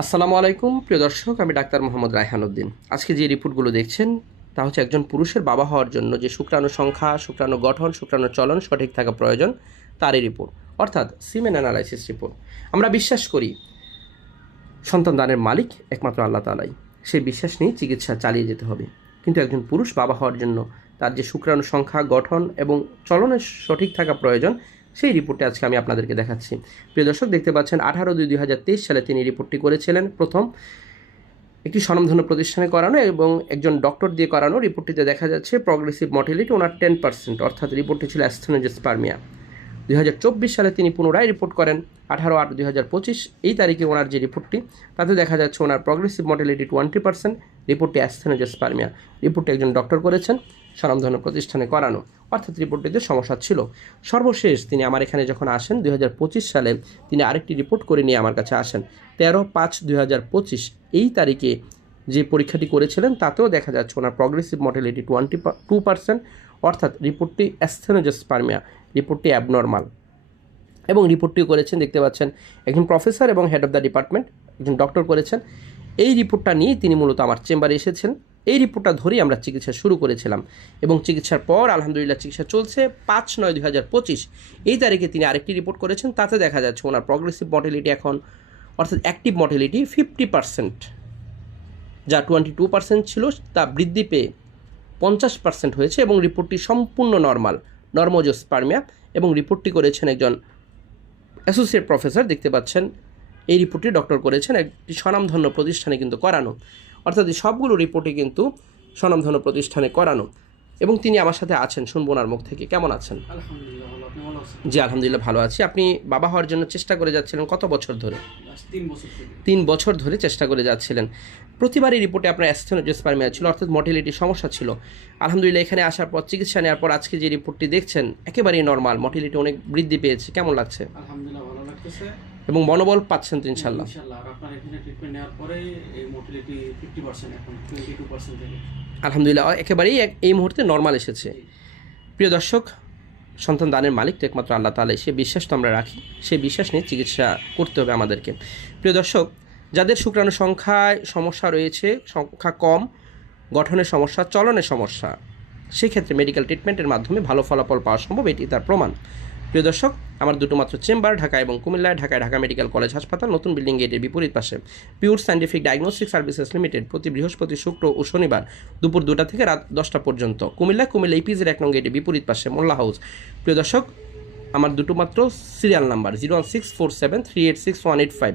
আসসালামু আলাইকুম, প্রিয় দর্শক, আমি ডাক্তার মোহাম্মদ রায়হান উদ্দিন। আজকে যে রিপোর্টগুলো দেখছেন, তা হচ্ছে একজন পুরুষের বাবা হওয়ার জন্য যে শুক্রাণু সংখ্যা, শুক্রাণু গঠন, শুক্রাণু চলন সঠিক থাকা প্রয়োজন, তারই রিপোর্ট। অর্থাৎ সিমেন অ্যানালাইসিস রিপোর্ট। আমরা বিশ্বাস করি, সন্তান দানের মালিক একমাত্র আল্লাহ তালাই সেই বিশ্বাস নিয়ে চিকিৎসা চালিয়ে যেতে হবে। কিন্তু একজন পুরুষ বাবা হওয়ার জন্য তার যে শুক্রাণু সংখ্যা, গঠন এবং চলনের সঠিক থাকা প্রয়োজন সেই রিপোর্টটি আজকে আমি আপনাদেরকে দেখাচ্ছি। প্রিয় দর্শক, দেখতে পাচ্ছেন আঠারো দুই দুই সালে তিনি রিপোর্টটি করেছিলেন। প্রথম একটি স্বনামধন্য প্রতিষ্ঠানে করানো এবং একজন ডক্টর দিয়ে করানো রিপোর্টটিতে দেখা যাচ্ছে প্রগ্রেসিভ মর্টিলিটি ওনার টেন পার্সেন্ট, অর্থাৎ রিপোর্টটি ছিল অ্যাস্থেনোজেসপার্মিয়া দুই হাজার চব্বিশ সালে তিনি পুনরায় রিপোর্ট করেন। আঠারো আট দুই হাজার পঁচিশ, এই তারিখে ওনার যে রিপোর্টটি তাতে দেখা যাচ্ছে ওনার প্রগ্রেসিভ মর্টিলিটি টোয়েন্টি পার্সেন্ট রিপোর্টটি অ্যাস্থেনোজেসপার্মিয়া রিপোর্টটি একজন ডক্টর করেছেন, স্বনামধন্য প্রতিষ্ঠানে করানো। অর্থাৎ রিপোর্টটিতে সমস্যা ছিল। সর্বশেষ তিনি আমার এখানে যখন আসেন দুই হাজার পঁচিশ সালে তিনি আরেকটি রিপোর্ট করে নিয়ে আমার কাছে আসেন। তেরো পাঁচ দুই এই তারিখে যে পরীক্ষাটি করেছিলেন, তাতেও দেখা যাচ্ছে ওনার progressive motility twenty two percent অর্থাৎ রিপোর্টটি অ্যাস্থেনোজেসপার্মিয়া রিপোর্টটি অ্যাবনর্মাল এবং রিপোর্টটিও করেছেন, দেখতে পাচ্ছেন, একজন প্রফেসর এবং হেড অফ দ্য ডিপার্টমেন্ট একজন ডক্টর করেছেন। এই রিপোর্টটা নিয়েই তিনি মূলত আমার চেম্বারে এসেছেন। এই রিপোর্টটা ধরেই আমরা চিকিৎসা শুরু করেছিলাম এবং চিকিৎসার পর আলহামদুলিল্লাহ চিকিৎসা চলছে পাঁচ নয় দুই হাজার পঁচিশ। এই তারিখে তিনি আরেকটি রিপোর্ট করেছেন, তাতে দেখা যাচ্ছে ওনার প্রগ্রেসিভ মর্টিলিটি এখন, অর্থাৎ অ্যাক্টিভ মর্টিলিটি ফিফটি পার্সেন্ট যা টোয়েন্টি টু পার্সেন্ট ছিল, তা বৃদ্ধি পেয়ে পঞ্চাশ পার্সেন্ট হয়েছে এবং রিপোর্টটি সম্পূর্ণ নর্মাল নর্মোজোস্পার্মিয়া এবং রিপোর্টটি করেছেন একজন অ্যাসোসিয়েট প্রফেসর দেখতে পাচ্ছেন, এই রিপোর্টটি ডক্টর করেছেন একটি স্বনামধন্য প্রতিষ্ঠানে কিন্তু করানো। অর্থাৎ এই সবগুলো রিপোর্টই কিন্তু স্বনামধন্য প্রতিষ্ঠানে করানো। এবং তিনি আমার সাথে আছেন শুনব ওনার মুখ থেকে। কেমন আছেন? জি আলহামদুলিল্লাহ ভালো আছি। আপনি বাবা হওয়ার জন্য চেষ্টা করে যাচ্ছিলেন কত বছর ধরে। তিন বছর ধরে চেষ্টা করে যাচ্ছিলেন। প্রতিবারই রিপোর্টে আপনার অ্যাস্থেনোজেসপার্মিয়া ছিল অর্থাৎ মর্টিলিটি সমস্যা ছিল। আলহামদুলিল্লাহ এখানে আসার পর চিকিৎসা নেওয়ার পর আজকে যে রিপোর্টটি দেখছেন একেবারেই নর্মাল। মর্টিলিটি অনেক বৃদ্ধি পেয়েছে। কেমন লাগছে? আলহামদুলিল্লাহ ভালো লাগতেছে। এবং মনোবল পাচ্ছেন তো ইনশাল্লাহ আলহামদুলিল্লাহ একেবারেই এক- এই মুহূর্তে নর্মাল এসেছে। প্রিয় দর্শক সন্তান দানের মালিক তো একমাত্র আল্লাহ তালে সে বিশ্বাস তো আমরা রাখি। সেই বিশ্বাস নিয়ে চিকিৎসা করতে হবে আমাদেরকে। প্রিয় দর্শক যাদের শুক্রাণু সংখ্যায় সমস্যা রয়েছে সংখ্যা কম গঠনের সমস্যা চলনের সমস্যা সেক্ষেত্রে মেডিকেল ট্রিটমেন্টের মাধ্যমে ভালো ফলাফল পাওয়া সম্ভব এটি তার প্রমাণ। প্রিয় দর্শক, আমার দুটো মাত্র চেম্বার, ঢাকা এবং কুমিল্লায় ঢাকায় ঢাকা মেডিকেল কলেজ হাসপাতাল, নতুন বিল্ডিং গেটের বিপরীত পাশে। Pure scientific diagnostic services limited প্রতি বৃহস্পতি, শুক্র ও শনিবার দুপুর দুটা থেকে রাত দশটা পর্যন্ত। কুমিল্লা কুমিল্লা ইপিজের এক নং গেটের বিপরীত পাশে মোল্লা হাউস। প্রিয় দর্শক, আমার দুটো মাত্র serial number zero one six four seven three eight six one eight five.